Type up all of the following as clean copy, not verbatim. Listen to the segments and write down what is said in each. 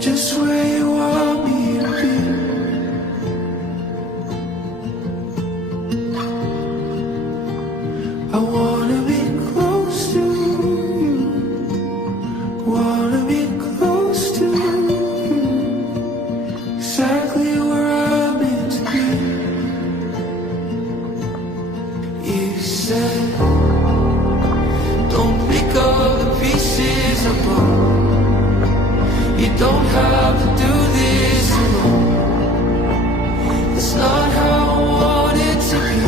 just where you want me to be. I wanna be close to you, wanna be close to you, exactly where I'm meant to be. You said, don't pick up the pieces apart. You don't have to do this alone. It's not how I want it to be.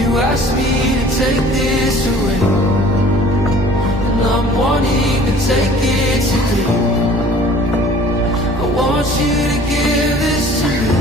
You asked me to take this away, and I'm wanting to take it today. I want you to give this to me.